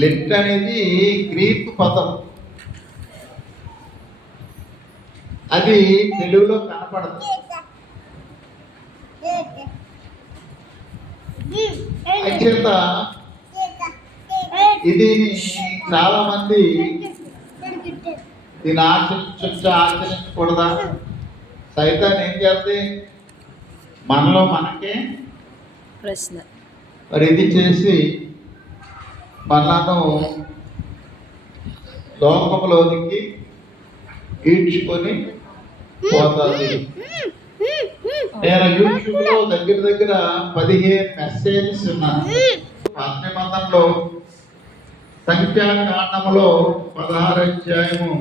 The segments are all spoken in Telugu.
లెట్ అనేది గ్రీకు పదం. అది తెలుగులో కనపడదు. అంచేత ఇది చాలా మంది దీన్ని ఆచరించొచ్చా ఆచరించకూడదా, సైతాన్ ఏం చేస్తే మనలో మనకే ప్రశ్న మరి ఇది చేసి మనను లోకంలోనికి ఈడ్చుకొని పోతుంది. నేను యూట్యూబ్లో దగ్గర 15 మెసేజెస్ ఉన్నాను. పాత నిబంధనలో సంఖ్యాకాండములో 16 అధ్యాయము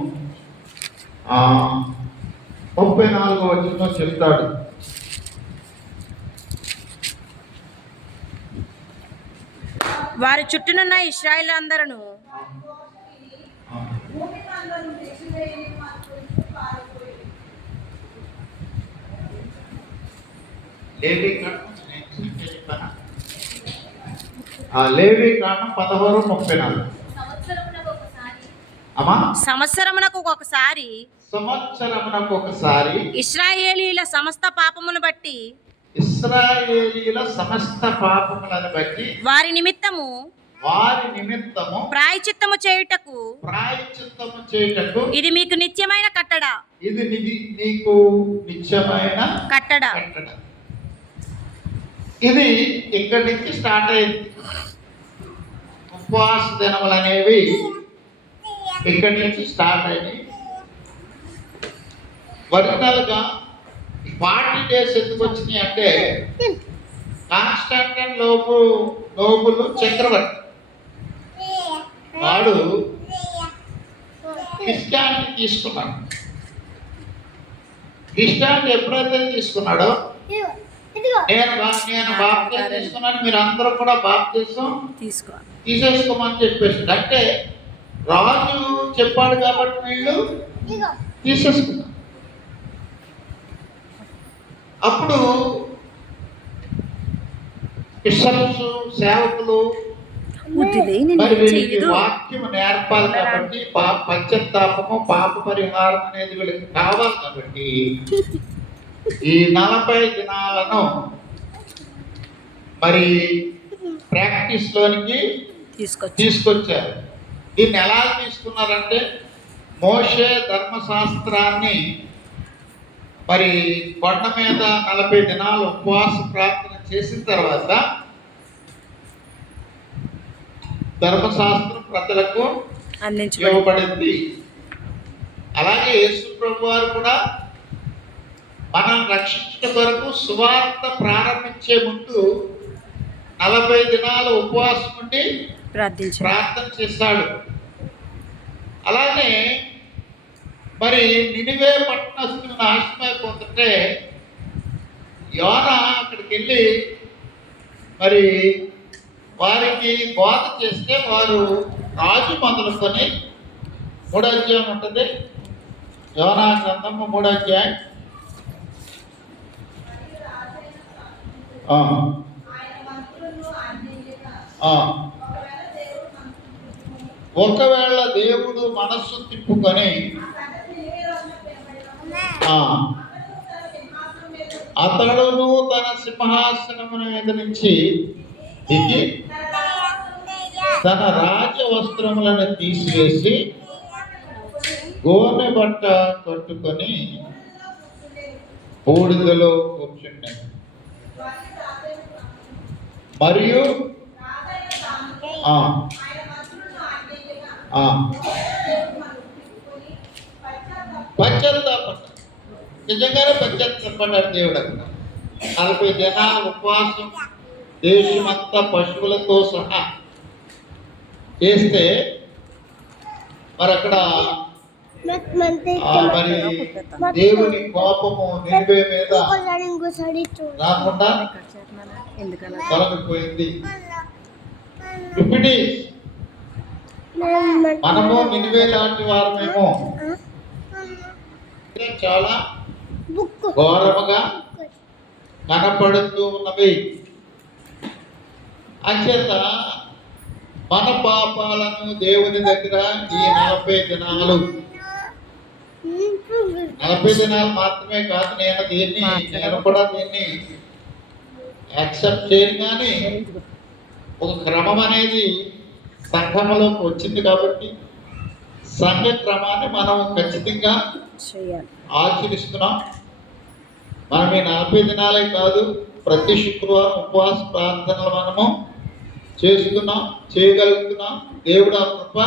34వ వచనంలో చెప్తాడు. వారి చుట్టూనున్న ఇశ్రాయేలు అందరూ లేవి కాండం 16:34. సంవత్సరమునకు ఒకసారి ఇశ్రాయేలీయుల సమస్త పాపములను బట్టి వారి నిమిత్తము ప్రాయశ్చిత్తము చేయుటకు ఇది మీకు నిత్యమైన కట్టడ. ఇది నీకు నిత్యమైన కట్టడ. ఇది ఇక్కడి నుంచి స్టార్ట్ అయింది. ఉపవాస దినములు అనేవి ఇక్కడి నుంచి స్టార్ట్ అయ్యి ఒరిజినల్ గా 40 days ఎందుకు వచ్చినాయి అంటే కాన్స్టాంటైన్ నోబుల్ చక్రవర్తి వాడు క్రిస్టియానిటీ తీసుకున్నాడు. క్రిస్టియానిటీ ఎప్పుడైతే తీసుకున్నాడో నేను బాప్తిజం తీసుకున్నాను, మీరు అందరూ కూడా బాప్తిజం తీసేసుకోమని చెప్పేసి, అంటే రాజు చెప్పాడు కాబట్టి వీళ్ళు తీసేసుకున్నారు. అప్పుడు బిషప్స్ సేవకులు మరి వీళ్ళకి వాక్యం నేర్పాలి కాబట్టి పశ్చాత్తాపము పాప పరిహారం అనేది వీళ్ళకి కావాలి కాబట్టి ఈ 40 దినాలను మరి ప్రాక్టీస్ లోనికి తీసుకొచ్చారు. దీన్ని ఎలా తీసుకున్నారంటే మోషే ధర్మశాస్త్రాన్ని మరి కొండ మీద 40 దినాలు ఉపవాస ప్రార్థన చేసిన తర్వాత ధర్మశాస్త్రం ప్రజలకు ఇవ్వబడింది. అలాగే యేసు ప్రభు వారు కూడా మనం రక్షించడం కొరకు సువార్త ప్రారంభించే ముందు 40 దినాలు ఉపవాసం ఉండి ప్రార్థన చేశాడు. అలానే మరి నినివే పట్టణస్తులు నాశనమైపోతుంటే యోనా అక్కడికి వెళ్ళి మరి వారికి బోధ చేస్తే వారు రాజు మొదలుకొని 3వ అధ్యాయం ఉంటుంది. యోనా గ్రంథము 3వ అధ్యాయం. ఒకవేళ దేవుడు మనస్సు తిప్పుకొని అతడును తన సింహాసనమున మీద నుంచి దిగి తన రాజ వస్త్రములను తీసివేసి గోనె బట్ట కట్టుకొని బూడిదలో కూర్చుంటాడు. మరియు పశ్చాత్తాపడ్డాడు. నిజంగానే పశ్చాత్తాపడ్డాడు దేవుడు. అక్కడ 40 దినాల ఉపవాసం దేశమంతా పశువులతో సహా చేస్తే మరి అక్కడ మరి దేవుని కోపము నినివే మీద రాకుండా తొలగిపోయింది. ఇప్పుడు మనము నినివే లాంటి వారమేమో చాలా ఘోరముగా కనపడుతూ ఉన్నవి. అంచేత మన పాపాలను దేవుని దగ్గర ఈ 40 దినాలు 40 దినాలు మాత్రమే కాదు, నేను కూడా దీన్ని యాక్సెప్ట్ చేయను. కానీ ఒక క్రమం అనేది సంఘంలోకి వచ్చింది కాబట్టి సంఘ క్రమాన్ని మనం ఖచ్చితంగా ఆచరిస్తున్నాం. మనం ఈ 40 దినాలే కాదు, ప్రతి శుక్రవారం ఉపవాస ప్రార్థనలు మనము చేస్తున్నాం, చేయగలుగుతున్నాం. దేవుడు ఆ కృప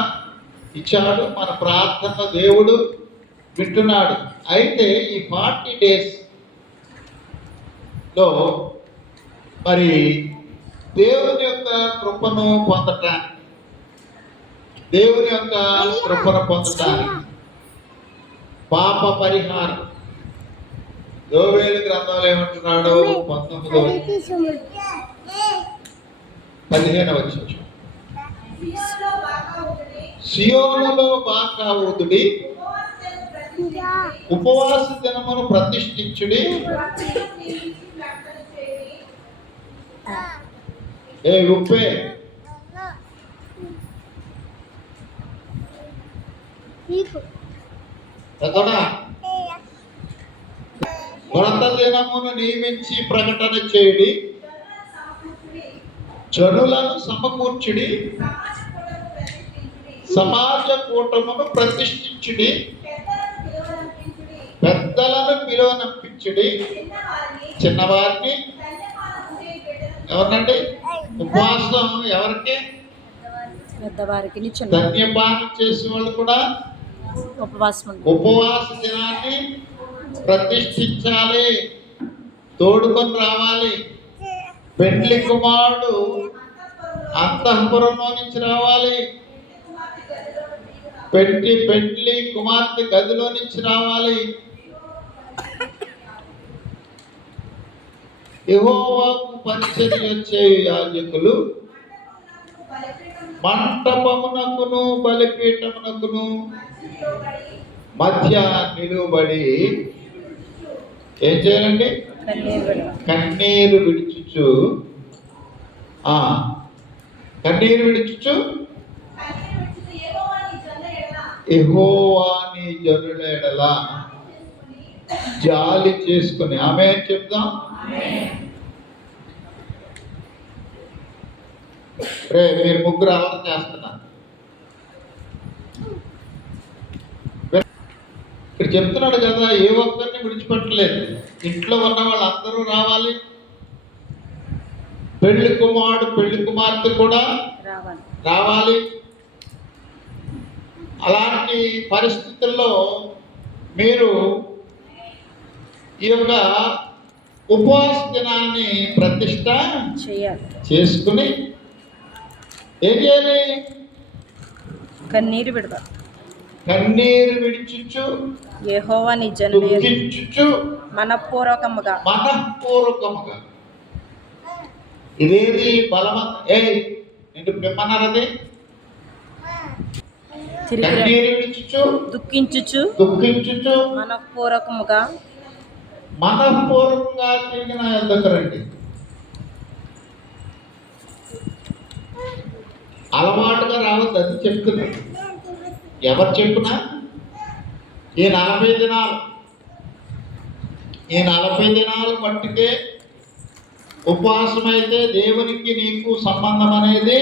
ఇచ్చాడు, మన ప్రార్థన దేవుడు వింటున్నాడు. అయితే ఈ 40 days లో మరి దేవుని యొక్క కృపను పొందటానికి పాప పరిహారం యోవేలు గ్రంథంలో ఏమంటున్నాడు? 19:15 సియోనులో బాకా ఊదుడి, ఉపవాస దినమును ప్రతిష్ఠించుడి. ఏ ఉప్పే వ్రత దినమును నియమించి ప్రకటన చేయడి, జనులను సమకూర్చుడి, సమాజ కూటమును ప్రతిష్ఠించుడి, పెద్దలను పిలువనంపించుడి, చిన్నవారిని. ఎవరినండి? ఉపవాసం ఎవరికి? పెద్దవారికి. ధన్యపానం చేసే వాళ్ళు కూడా ఉపవాస దినాన్ని ప్రతిష్ఠించాలి, తోడుకొని రావాలి. పెండ్లి కుమారుడు అంతఃపురంలో నుంచి రావాలి, పెండ్లి కుమార్తె గదిలో నుంచి రావాలి. యెహోవాకు పరిచర్య చేయు యాజకులు మంటపమునకును బలిపీఠమునకును మధ్య నిలువబడి ఏం చేయాలండి? కన్నీరు విడిచుచు యెహోవా నీ జనుల ఎడల జాలి చేసుకుని. ఆమేన్ చెప్దాం. మీరు ముగ్గురు అలవాటు చేస్తున్నారు. ఇక్కడ చెప్తున్నాడు కదా, ఏ ఒక్కరిని విడిచిపెట్టలేదు. ఇంట్లో ఉన్న వాళ్ళందరూ రావాలి, పెళ్లి కుమారుడు పెళ్లి కుమార్తె కూడా రావాలి. అలాంటి పరిస్థితుల్లో మీరు ఈ యొక్క ఉపవాస దినాన్ని ప్రతిష్ట చేసుకుని ఏం చేయాలి? కన్నీరు పెడతారు. కన్నీరు విడిచుచు యెహోవాని జనులు దుఃఖించుచు మనఃపూర్వకముగా. ఇదేది నిన్ను పిమ్మన్నది? కన్నీరు విడిచుచు దుఃఖించుచు మనఃపూర్వకముగా తిరిగి నా యొద్దకు రండి. అలవాటుగా రావద్దు, అది చెప్తున్నా. ఎవరు చెప్పునా ఈ 40 దినాలు మట్టుకే ఉపవాసం అయితే దేవునికి నీకు సంబంధం అనేది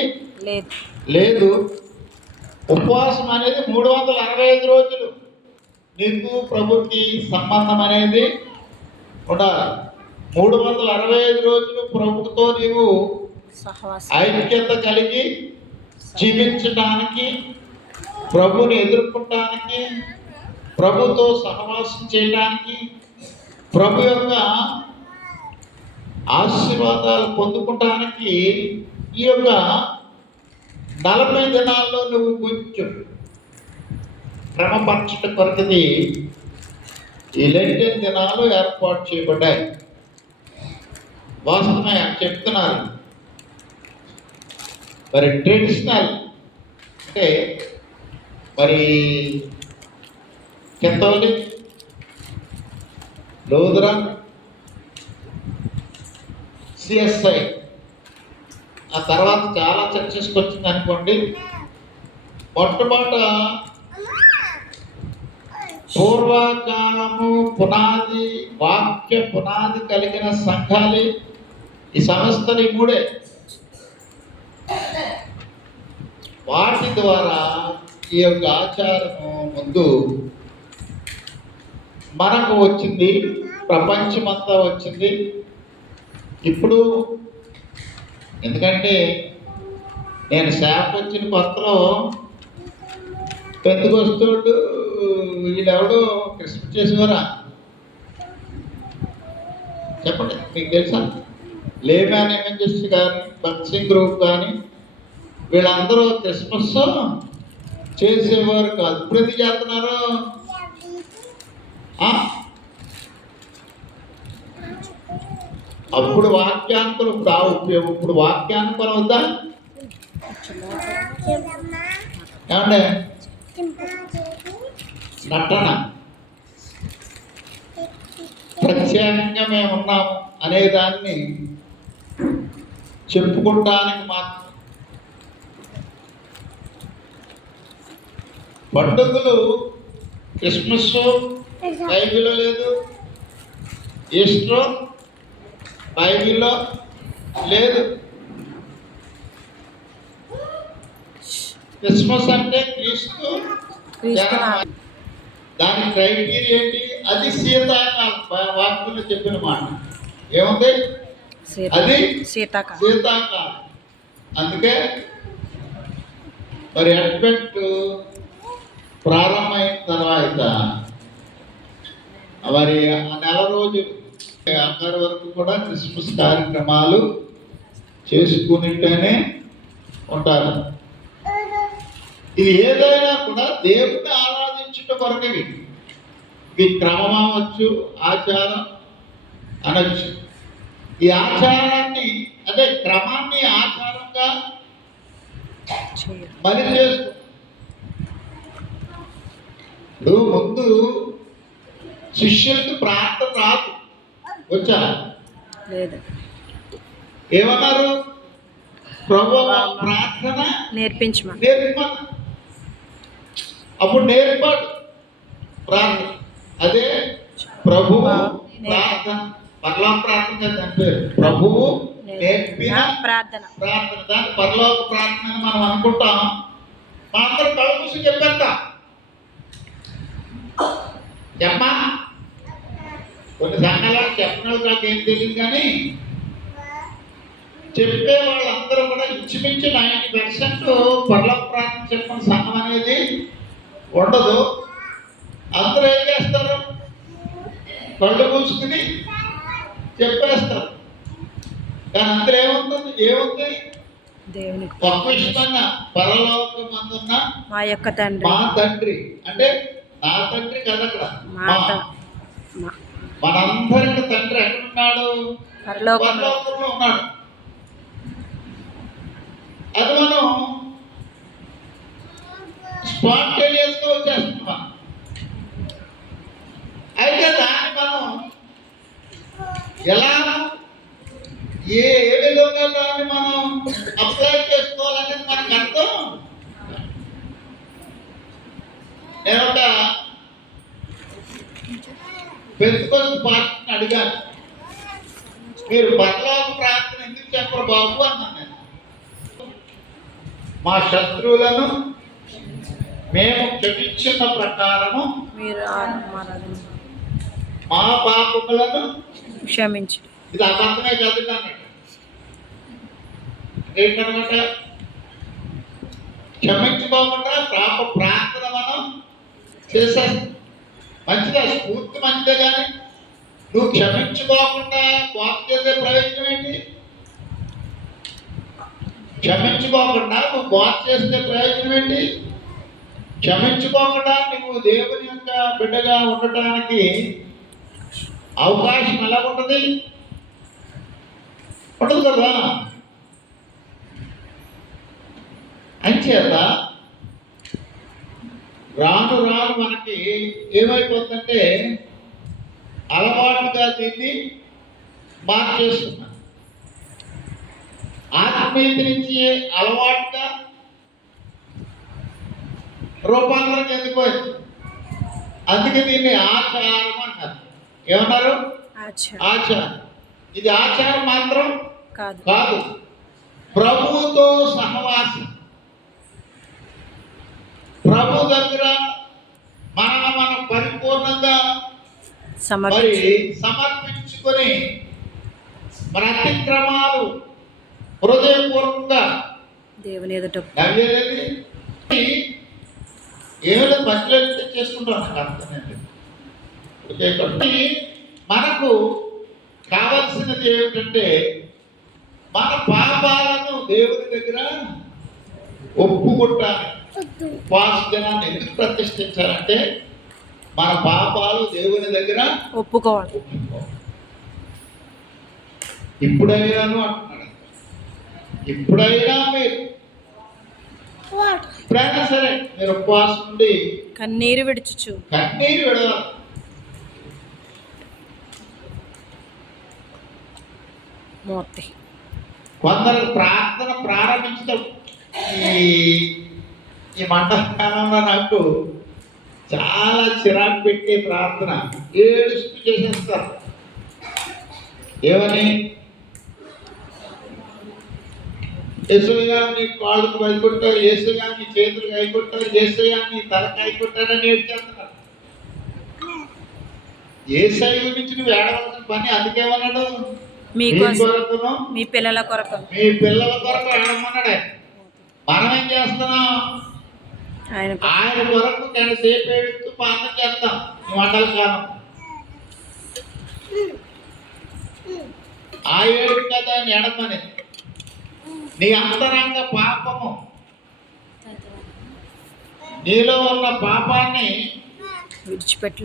లేదు. ఉపవాసం అనేది 365 రోజులు నీకు ప్రభుకి సంబంధం అనేది ఉండాలి. 365 రోజులు ప్రభుతో నీవు ఐక్యత కలిగి జీవించడానికి, ప్రభుని ఎదుర్కొనడానికి, ప్రభుతో సహవాసం చేయడానికి, ప్రభు యొక్క ఆశీర్వాదాలు పొందుకోవడానికి ఈ యొక్క 40 దినాల్లో నువ్వు కొంచెం క్రమపరచట కొరకది ఈ లెంటెన్ దినాలు ఏర్పాటు చేయబడ్డాయి. వాస్తవమే చెప్తున్నారు. మరి ట్రెడిషనల్ అంటే మరి కెథోలిక్, లూథరన్, సిఎస్ఐ ఆ తర్వాత చాలా సక్సెస్కి వచ్చింది అనుకోండి. మొట్టమొదట పూర్వకాలము పునాది, వాక్య పునాది కలిగిన సంఘాలు ఈ సంస్థలు మూడే. వాటి ద్వారా ఈ యొక్క ఆచారము ముందు మనకు వచ్చింది, ప్రపంచమంతా వచ్చింది. ఇప్పుడు ఎందుకంటే నేను సేవకు వచ్చిన కొత్తలో పెద్దకొస్తోళ్ళు వీళ్ళెవడో క్రిస్మస్ చేసేవారా చెప్పండి, మీకు తెలుసా? లేమ్యాన్ ఎమెంజెస్ కానీ, బక్సింగ్ గ్రూప్ కానీ వీళ్ళందరూ క్రిస్మస్ చేసేవారు కాదు. ఇప్పుడు ఎందుకు చేస్తున్నారు? అప్పుడు వాక్యానుకూలం, ఇప్పుడు ఉపయోగం. ఇప్పుడు వాక్యానుకూలం వద్దా ఏమంటే నటన ప్రత్యేకంగా మేము ఉన్నాము అనే దాన్ని చెప్పుకోవడానికి మాత్రం. పండుగలు క్రిస్మస్ బైబిల్లో లేదు, ఈస్టర్ బైబిల్లో లేదు. క్రిస్మస్ అంటే క్రీస్తు దాని క్రైటీరియా ఏంటి? అది శీతాకాలం. వాక్యంలో చెప్పిన మాట ఏముంది? అది శీతాకాలం. అందుకే మరి అడ్వెంట్ ప్రారంభమైన తర్వాత మరి ఆ నెల రోజులు ఆఖరి వరకు కూడా క్రిస్మస్ కార్యక్రమాలు చేసుకునింటేనే ఉంటారు. ఇది ఏదైనా కూడా దేవుని ఆరాధించుట కొరకు ఇవి క్రమం అవచ్చు, ఆచారం అనొచ్చు. ఈ ఆచారాన్ని అదే క్రమాన్ని ఆచారంగా మళ్ళీ చేస్తూ ముందు శిష్యులకు ప్రార్థన రాదు, వచ్చా ఏమన్నారు? ప్రభువా ప్రార్థన నేర్పించమని. అప్పుడు నేర్పాడు ప్రార్థన. అదే ప్రభువు ప్రార్థన, పరలోక ప్రార్థన దాని పేరు. ప్రభువు నేర్పిన ప్రార్థన. దాన్ని పరలోక ప్రార్థన అని మనం అనుకుంటాం. మా అందరూ కళ్ళు మూసి చెప్పేస్తా చెప్పా. కొన్ని సంఘాలు చెప్పిన నాకు ఏం తెలియదు, కానీ చెప్పే వాళ్ళందరూ కూడా ఇంచుమించు 90% పరలోక ప్రార్థన చెప్పిన సంఘం అనేది ఉండదు. అందరూ ఏం చేస్తారు? కళ్ళు మూసుకుని చెప్పేస్తారు. కానీ అందరూ ఏముంది? ఒక విషయంగా పరలోకమందున్న మా యొక్క తండ్రి, మా తండ్రి అంటే నా తండ్రి కదా, అక్కడ మనందరికి తండ్రి ఎక్కడున్నాడు? పరలోకంలో ఉన్నాడు. అది మనం స్పాంటేనియస్ గా వచ్చేస్తున్నాం. అయితే దాన్ని మనం ఎలా ఏ విధంగా దాన్ని మనం అప్లై చేసుకోవాలనేది మనకు అర్థం. నేను ఒక పెద్దకొచ్చి పార్టీని అడిగాను, మీరు పరలోక ప్రార్థన ఎందుకు చెప్పరు బాబు అన్నాను నేను. మా శత్రువులను మేము క్షమించిన ప్రకారము మా పాపములను క్షమించు. ఇది అబద్ధమే చదువుతాను. ఏంటనమాట? క్షమించుకోకుండా ప్రార్థన మనం చేసేస్తాం. మంచిదా, స్ఫూర్తి మంచిదే, కానీ నువ్వు క్షమించుకోకుండా బాగు చేసే ప్రయోజనం ఏంటి? క్షమించుకోకుండా నువ్వు బాగు చేసే ప్రయోజనం ఏంటి? క్షమించుకోకుండా నువ్వు దేవుని యొక్క బిడ్డగా ఉండటానికి అవకాశం ఎలా ఉంటుంది? ఉండదు కదా. అంచేత రాను రాను మనకి ఏమైపోతుందంటే అలవాటుగా దీన్ని మార్చేస్తున్నాం. ఆత్మీయత నుంచి అలవాటుగా రూపాంతరం చెందిపోయింది. అందుకే దీన్ని ఆచారం అంటారు. ఏమన్నారు? ఆచారం. ఇది ఆచారం మాత్రం కాదు, ప్రభువుతో సహవాసం. ప్రభు దగ్గర మనం పరిపూర్ణంగా మరి సమర్పించుకొని మన అతిక్రమాలు హృదయపూర్వకంగా దేవుని ఎదుట ఏమైనా మధ్యలో చేసుకుంటాం అర్థమేంటి. మనకు కావలసినది ఏమిటంటే మన పాపాలను దేవుని దగ్గర ఒప్పుకుంటాను. ఉపాసనాన్ని ఎందుకు ప్రతిష్ఠించాలంటే మన పాపాలు దేవుని దగ్గర ఒప్పుకోవాలి. ఇప్పుడైనాను అంటున్నాడు. ఇప్పుడైనా మీరు ఎప్పుడైనా సరే మీరు ఉపవాసం ఉండి కన్నీరు విడవాలి. కొందరు ప్రార్థన ప్రారంభించడం ఈ మండపకాలంలో నాకు చాలా చిరాకు పెట్టే ప్రార్థన ఏడుస్తూ చేసేస్తారు. ఏమని? యేసయ్యా నీ కాళ్ళకు అయిపోతారు, యేసయ్యా నీ చేతులకు అయిపోతారు, యేసయ్యా నీ తలకు అయిపోతారని ఏడ్చేస్తున్నారు. యేసయ్య గురించి నువ్వు ఏడవలసిన పని అందుకేమన్నాడు? మీ కొరకును మీ పిల్లల కొరకు ఏడమన్నాడే. మనం ఏం చేస్తున్నాం? ఆయన కొరకు సేపు ఏడుస్తూ పాపం చేస్తాం ఈ మండల కాలం. ఆ ఏడు కదా ఆయన ఎడమని. నీ అంతరంగ పాపము, నీలో ఉన్న పాపాన్ని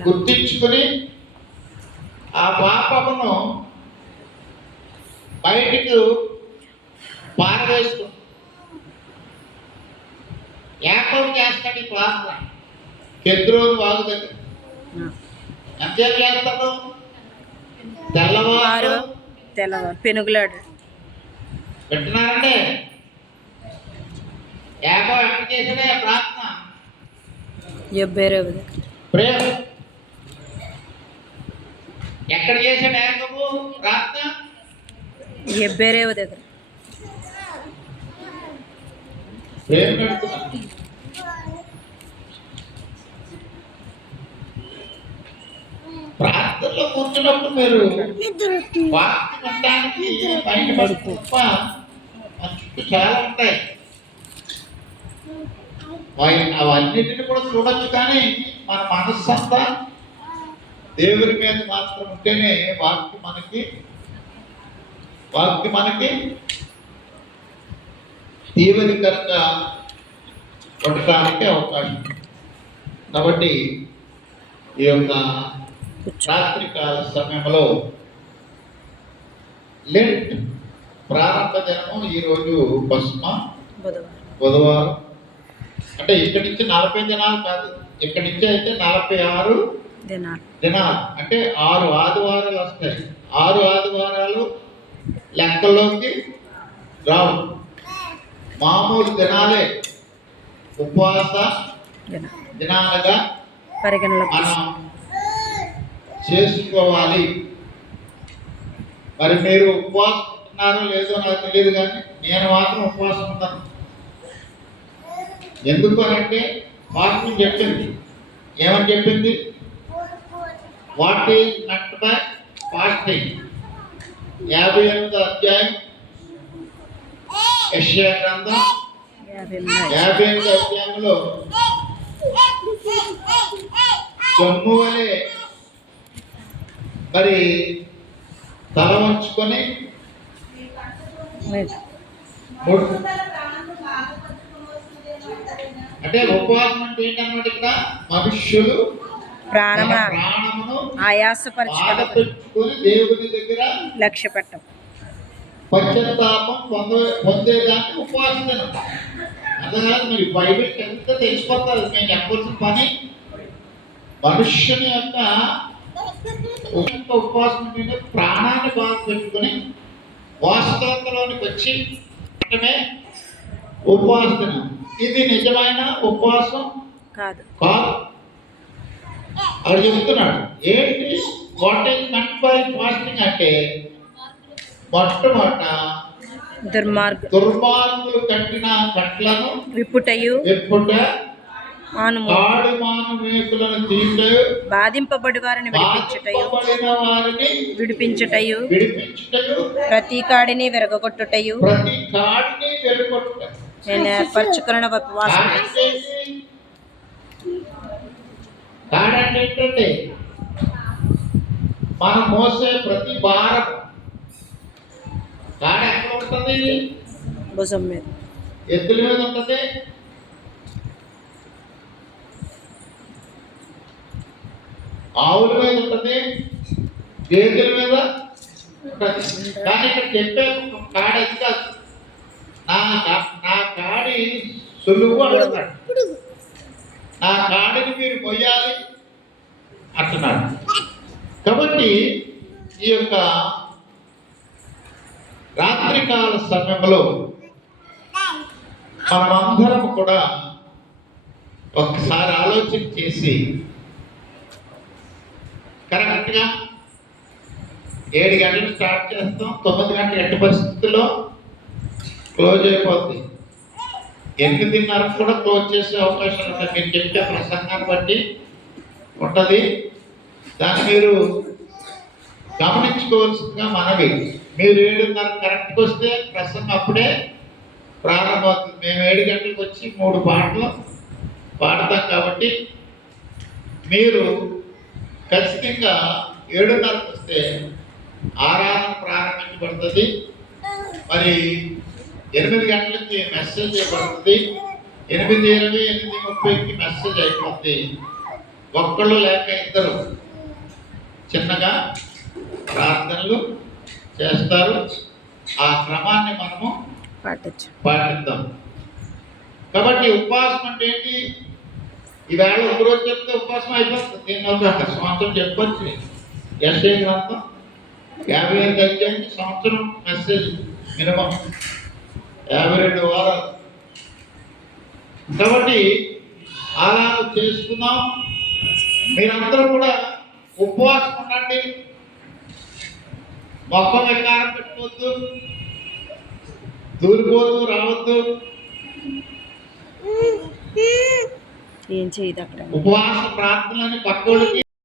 గుర్తించుకుని ఆ పాపమును బయటికి పారవేస్తూ ఏకం చేస్తాడు. ఈ ప్రార్థన కెద్రోజు వాగు దగ్గర ఎంతసేపు చేస్తాడు? తెల్లవారు పెనుగులాడు పెట్టినారంటే ఏకం ఎక్కడ చేసాడే ప్రార్థన? ప్రేమ ఎక్కడ చేశాడు ఏకము ప్రార్థన? ఎబ్బేరేవు దగ్గర. ప్రార్థనలో కూర్చున్నప్పుడు మీరు వాక్యం ఉండడానికి బయటపడి తప్ప చుట్టూ చాలా ఉంటాయి. అవన్నిటిని కూడా చూడొచ్చు, కానీ మన మనస్సు అంతా దేవుని మీద మాత్రం ఉంటేనే వాక్యం మనకి తీవ్రకరంగా ఉండటానికి అవకాశం. కాబట్టి ఈ యొక్క రాత్రికాల సమయంలో లెంట్ ప్రారంభ దినము ఈరోజు బుధవారం. అంటే ఇక్కడి నుంచి 40 దినాలు కాదు, ఇక్కడి నుంచి అయితే 46 దినాలు. అంటే 6 ఆదివారాలు వస్తాయి. 6 ఆదివారాలు లెక్కల్లోకి రావు, మామూలు దినాలే ఉపవాస దినాలుగా మనం చేసుకోవాలి. మరి మీరు ఉపవాసం ఉంటున్నారో లేదో నాకు తెలియదు, కానీ నేను మాత్రం ఉపవాసం ఉంటాను. ఎందుకు అంటే వాక్యం చెప్పింది. ఏమని చెప్పింది? What is not by fasting. 58వ అధ్యాయం యెషయా గ్రంథం 58వ అధ్యాయంలో జమ్ము వలె మరి తల వంచుకొని అంటే ఉపవాసం అంటే ఏంటన్నమాట? ఇక్కడ మనుష్యులు ప్రాణమును ఆయాసపరుచుకొని దేవుని దగ్గర లక్ష్య పెట్టం, పశ్చాత్తాపం పొందేదాన్ని ఉపవాసం దినం. అంతేకాదు, మరి బైబిల్ ఎంత తెలిసిపోతారు. నేను చెప్పవలసిన పని మనుష్యుని యొక్క ఉపవాసం అంటే ప్రాణాన్ని బాధ పెట్టుకుని వాస్తవంలోనికి వచ్చి పట్టమే ఉపవాసన. ఇది నిజమైన ఉపవాసం కాదు. కాదు. వాడు చెప్తున్నాడు ఏంటి what is meant by fasting అంటే మొట్టమొదట దుర్మార్గులు కట్టిన కట్లను విప్పుటయు మాను మేకులను తీసే బాధింపబడి వారిని విడిపించుటయు ప్రతి కాడిని విరగొట్టుటయు నేను ఏర్పరచుకున్న ఉపవాసం. కాడంటే ఏంటంటే మనం మోసే ప్రతి భారం. కాడ ఎక్కడ ఉంటుంది? భుజం మీద, ఎద్దుల మీద ఉంటుంది, ఆవుల మీద ఉంటుంది, గేదెల మీద ఉంటుంది. కానీ ఇక్కడ చెప్పే కాడ అది కాదు. నా కాడి సులువు అడుగుతాడు, నా కాడిని మీరు మొయ్యాలి అంటున్నాడు. కాబట్టి ఈ యొక్క రాత్రికాల సమయంలో మనమందరం కూడా ఒక్కసారి ఆలోచన చేసి కరెక్ట్గా 7 గంటలు స్టార్ట్ చేస్తాం, 9 గంటలు ఎట్టి పరిస్థితుల్లో క్లోజ్ అయిపోద్ది. 8:30 కూడా క్లోజ్ చేసే అవకాశం ఉంటుంది. మీరు చెప్పే ప్రసంగాన్ని బట్టి ఉంటుంది. దాన్ని మీరు గమనించుకోవాల్సిందిగా మనవి. మీరు 7:30 కరెక్ట్కి వస్తే ప్రసంగం అప్పుడే ప్రారంభమవుతుంది. మేము 7 గంటలకు వచ్చి 3 పాటలు పాడతాం. కాబట్టి మీరు ఖచ్చితంగా 7:30కి వస్తే ఆరాధన ప్రారంభించబడుతుంది. మరి 8 గంటలకి మెసేజ్ చేయబడుతుంది. 8:20, 8:30కి మెసేజ్ అయిపోతుంది. ఒక్కళ్ళు లేక ఇద్దరు చిన్నగా ప్రార్థనలు చేస్తారు. ఆ క్రమాన్ని మనము పాటిద్దాం. కాబట్టి ఉపవాసం అంటే ఏంటి? ఈవేళ ఒకరోజు చెప్తే ఉపవాసం అయిపోతుంది. దీని ఒక సంవత్సరం చెప్పొచ్చు. ఎస్ఏ గ్రంథం 55 అధ్యాయం సంవత్సరం మెసేజ్ మినిమం 52 వారాలు. కాబట్టి అలా చేసుకుందాం. మీరందరూ కూడా ఉపవాసం ఉండండి. మొక్క వికారం పెట్టుకోవద్దు, దూరిపోతూ రావద్దు. ఏం చేయదు అక్కడ ఉపవాస ప్రార్థనలని పక్కోళ్ళకి